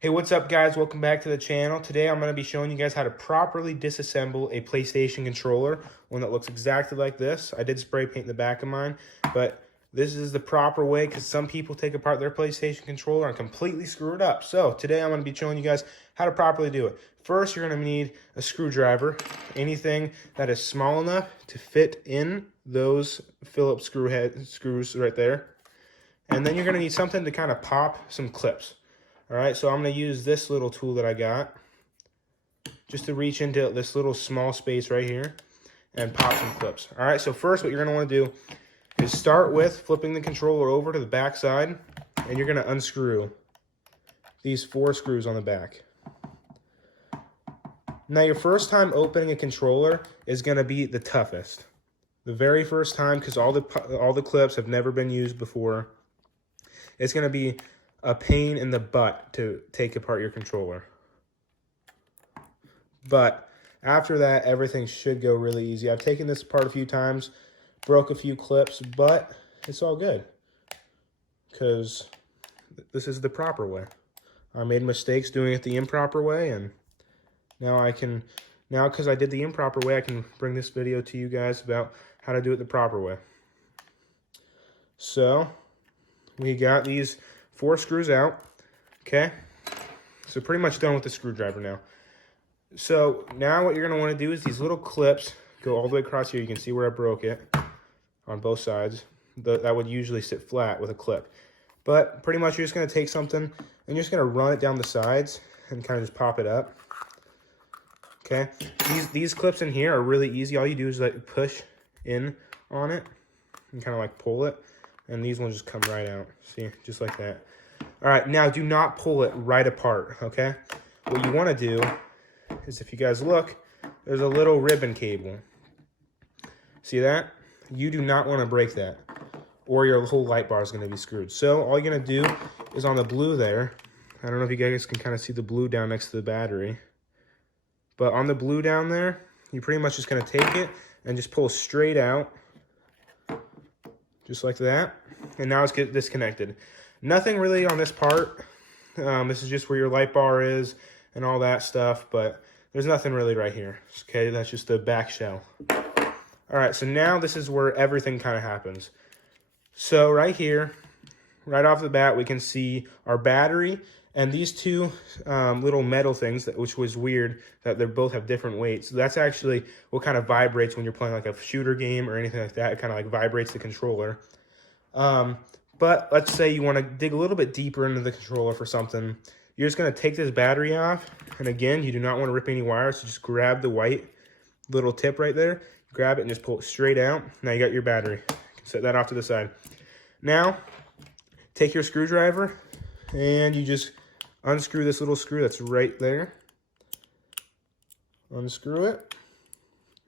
Hey, what's up guys? Welcome back to the channel. Today I'm going to be showing you guys how to properly disassemble a PlayStation controller, one that looks exactly like this. I did spray paint the back of mine, but this is the proper way because some people take apart their PlayStation controller and completely screw it up. So today I'm going to be showing you guys how to properly do it. First, you're going to need a screwdriver, anything that is small enough to fit in those Phillips screws right there. And then you're going to need something to kind of pop some clips. All right, so I'm going to use this little tool that I got just to reach into this little small space right here and pop some clips. All right, so first what you're going to want to do is start with flipping the controller over to the back side, and you're going to unscrew these 4 screws on the back. Now, your first time opening a controller is going to be the toughest. The very first time, because all the clips have never been used before, it's going to be a pain in the butt to take apart your controller. But after that, everything should go really easy. I've taken this apart a few times, broke a few clips, but it's all good because this is the proper way. I made mistakes doing it the improper way, and now because I did the improper way, I can bring this video to you guys about how to do it the proper way. So we got these 4 screws out, okay? So pretty much done with the screwdriver now. So now what you're gonna wanna do is these little clips go all the way across here. You can see where I broke it on both sides. That would usually sit flat with a clip. But pretty much you're just gonna take something and you're just gonna run it down the sides and kind of just pop it up, okay? These clips in here are really easy. All you do is like push in on it and kind of like pull it. And these ones just come right out. See, just like that. All right, now do not pull it right apart, okay? What you want to do is, if you guys look, there's a little ribbon cable. See that? You do not want to break that, or your whole light bar is going to be screwed. So all you're going to do is on the blue there, I don't know if you guys can kind of see the blue down next to the battery, but on the blue down there, you're pretty much just going to take it and just pull straight out, just like that, and now it's disconnected. Nothing really on this part. This is just where your light bar is and all that stuff, but there's nothing really right here. Okay, that's just the back shell. All right, so now this is where everything kind of happens. So right here, right off the bat, we can see our battery and these 2 little metal things, which was weird that they both have different weights. So that's actually what kind of vibrates when you're playing like a shooter game or anything like that. It kind of like vibrates the controller. But let's say you want to dig a little bit deeper into the controller for something. You're just going to take this battery off. And again, you do not want to rip any wires. So just grab the white little tip right there. Grab it and just pull it straight out. Now you got your battery. You can set that off to the side. Now, take your screwdriver and you just unscrew this little screw that's right there. Unscrew it.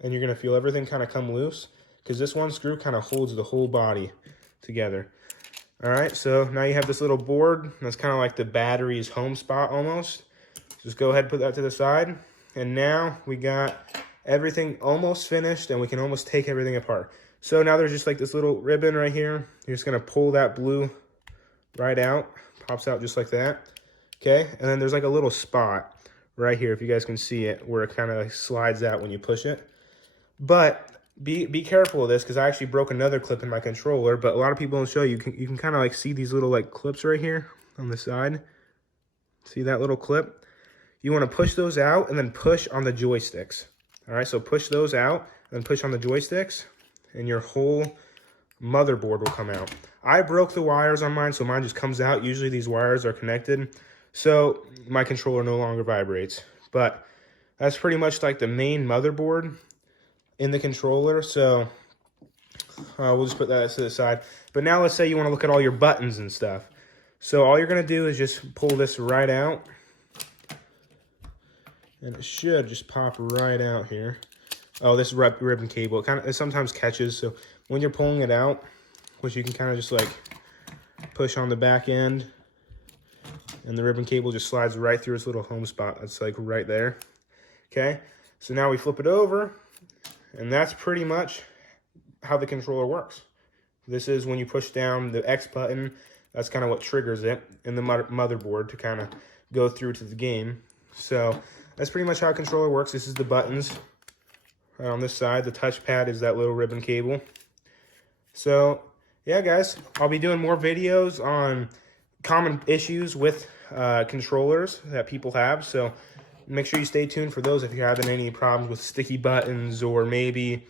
And you're going to feel everything kind of come loose because this one screw kind of holds the whole body together. All right, so now you have this little board. That's kind of like the battery's home spot almost. Just go ahead and put that to the side. And now we got everything almost finished and we can almost take everything apart. So now there's just like this little ribbon right here. You're just going to pull that blue right out. Pops out just like that. Okay, and then there's like a little spot right here, if you guys can see it, where it kind of like slides out when you push it. But be careful of this because I actually broke another clip in my controller, but a lot of people don't show you. You can kind of like see these little like clips right here on the side. See that little clip? You want to push those out and then push on the joysticks. All right, so push those out and then push on the joysticks and your whole motherboard will come out. I broke the wires on mine, so mine just comes out. Usually these wires are connected, so my controller no longer vibrates. But that's pretty much like the main motherboard in the controller, so we'll just put that to the side. But now let's say you want to look at all your buttons and stuff. So all you're going to do is just pull this right out, and it should just pop right out here. Oh, this ribbon cable, it sometimes catches, so when you're pulling it out, which you can kind of just like push on the back end, and the ribbon cable just slides right through its little home spot. That's like right there. Okay, so now we flip it over, and that's pretty much how the controller works. This is when you push down the X button, That's kind of what triggers it in the motherboard to kind of go through to the game. So that's pretty much how a controller works. This is the buttons on this side. The touchpad is that little ribbon cable. So yeah, guys, I'll be doing more videos on common issues with controllers that people have. So make sure you stay tuned for those if you're having any problems with sticky buttons, or maybe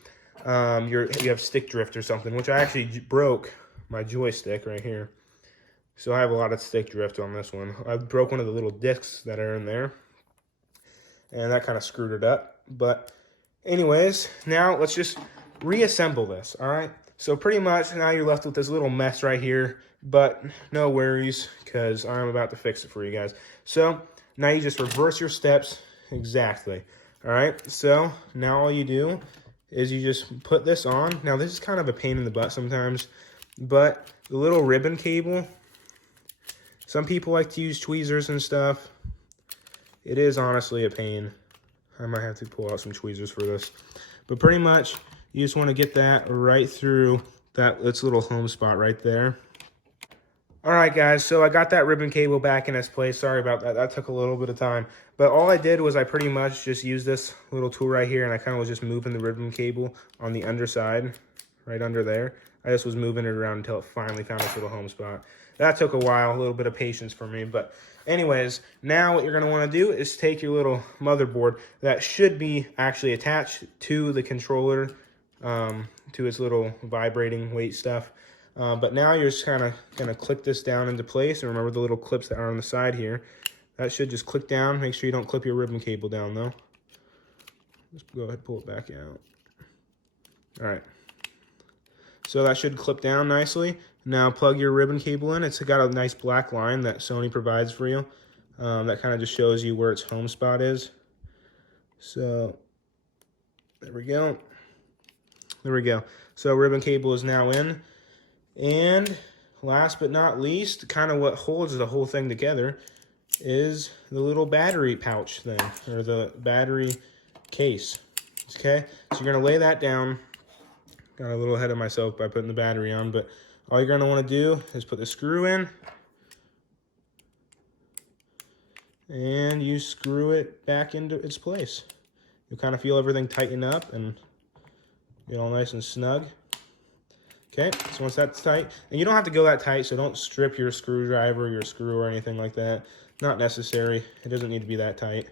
you have stick drift or something, which I actually broke my joystick right here. So I have a lot of stick drift on this one. I broke one of the little discs that are in there, and that kind of screwed it up. But anyways, now let's just reassemble this, all right? So pretty much now you're left with this little mess right here, but no worries, because I'm about to fix it for you guys. So now you just reverse your steps exactly, all right? So now all you do is you just put this on. Now this is kind of a pain in the butt sometimes, but the little ribbon cable, some people like to use tweezers and stuff. It is honestly a pain. I might have to pull out some tweezers for this. But pretty much, you just want to get that right through its little home spot right there. All right, guys, so I got that ribbon cable back in its place. Sorry about that. That took a little bit of time. But all I did was I pretty much just used this little tool right here, and I kind of was just moving the ribbon cable on the underside, right under there. I just was moving it around until it finally found its little home spot. That took a while, a little bit of patience for me. But anyways, now what you're going to want to do is take your little motherboard that should be actually attached to the controller, to its little vibrating weight stuff. But now you're just kind of going to click this down into place. And remember the little clips that are on the side here. That should just click down. Make sure you don't clip your ribbon cable down, though. Just go ahead and pull it back out. All right. So that should clip down nicely. Now plug your ribbon cable in. It's got a nice black line that Sony provides for you. That kind of just shows you where its home spot is. So there we go. There we go. So ribbon cable is now in. And last but not least, kind of what holds the whole thing together is the little battery pouch thing, or the battery case. Okay, so you're going to lay that down. Got a little ahead of myself by putting the battery on, but all you're going to want to do is put the screw in, and you screw it back into its place. You'll kind of feel everything tighten up and get all nice and snug. Okay, so once that's tight, and you don't have to go that tight, so don't strip your screwdriver, your screw, or anything like that. Not necessary. It doesn't need to be that tight.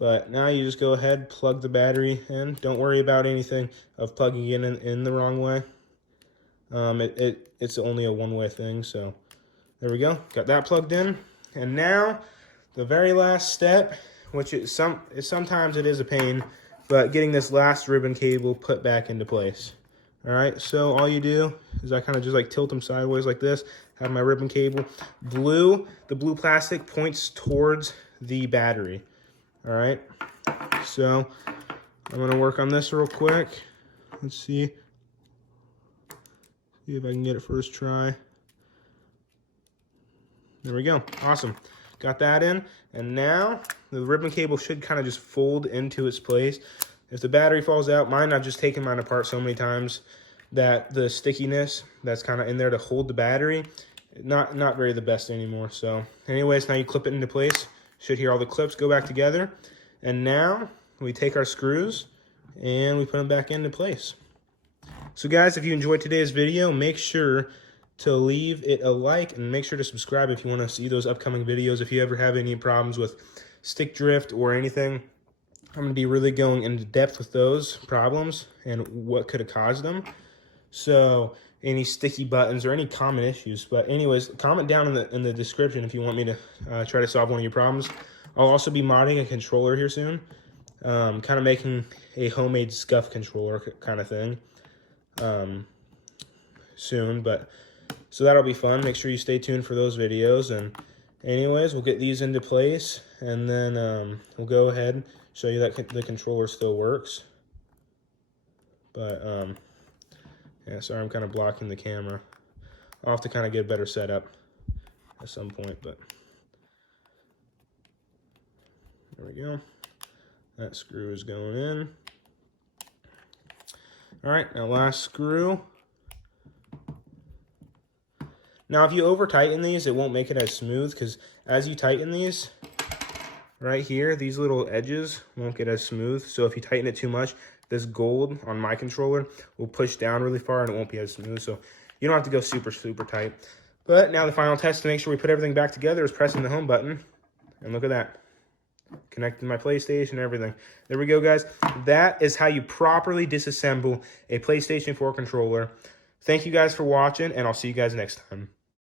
But now you just go ahead, plug the battery in. Don't worry about anything of plugging it in the wrong way. It's only a one-way thing, so there we go. Got that plugged in. And now, the very last step, which sometimes it is a pain, but getting this last ribbon cable put back into place. All right, so all you do is I kind of just like tilt them sideways like this, have my ribbon cable. The blue plastic points towards the battery. All right, so I'm gonna work on this real quick. Let's see if I can get it first try. There we go, awesome. Got that in, and now the ribbon cable should kind of just fold into its place. If the battery falls out, I've just taken mine apart so many times that the stickiness that's kind of in there to hold the battery, not very the best anymore. So anyways, now you clip it into place. Should hear all the clips go back together. And now we take our screws and we put them back into place. So guys, if you enjoyed today's video, make sure to leave it a like and make sure to subscribe if you want to see those upcoming videos. If you ever have any problems with stick drift or anything, I'm going to be really going into depth with those problems and what could have caused them. So any sticky buttons or any common issues. But anyways, comment down in the description if you want me to try to solve one of your problems. I'll also be modding a controller here soon. Kind of making a homemade scuff controller kind of thing soon. But so that'll be fun. Make sure you stay tuned for those videos. And anyways, we'll get these into place, and then we'll go ahead and show you that the controller still works. But yeah, sorry, I'm kind of blocking the camera. I'll have to kind of get a better setup at some point, but there we go. That screw is going in. All right, now last screw. Now, if you over tighten these, it won't make it as smooth, because as you tighten these, right here, these little edges won't get as smooth. So if you tighten it too much, this gold on my controller will push down really far and it won't be as smooth. So you don't have to go super, super tight. But now the final test to make sure we put everything back together is pressing the home button. And look at that. Connecting my PlayStation and everything. There we go, guys. That is how you properly disassemble a PlayStation 4 controller. Thank you guys for watching, and I'll see you guys next time.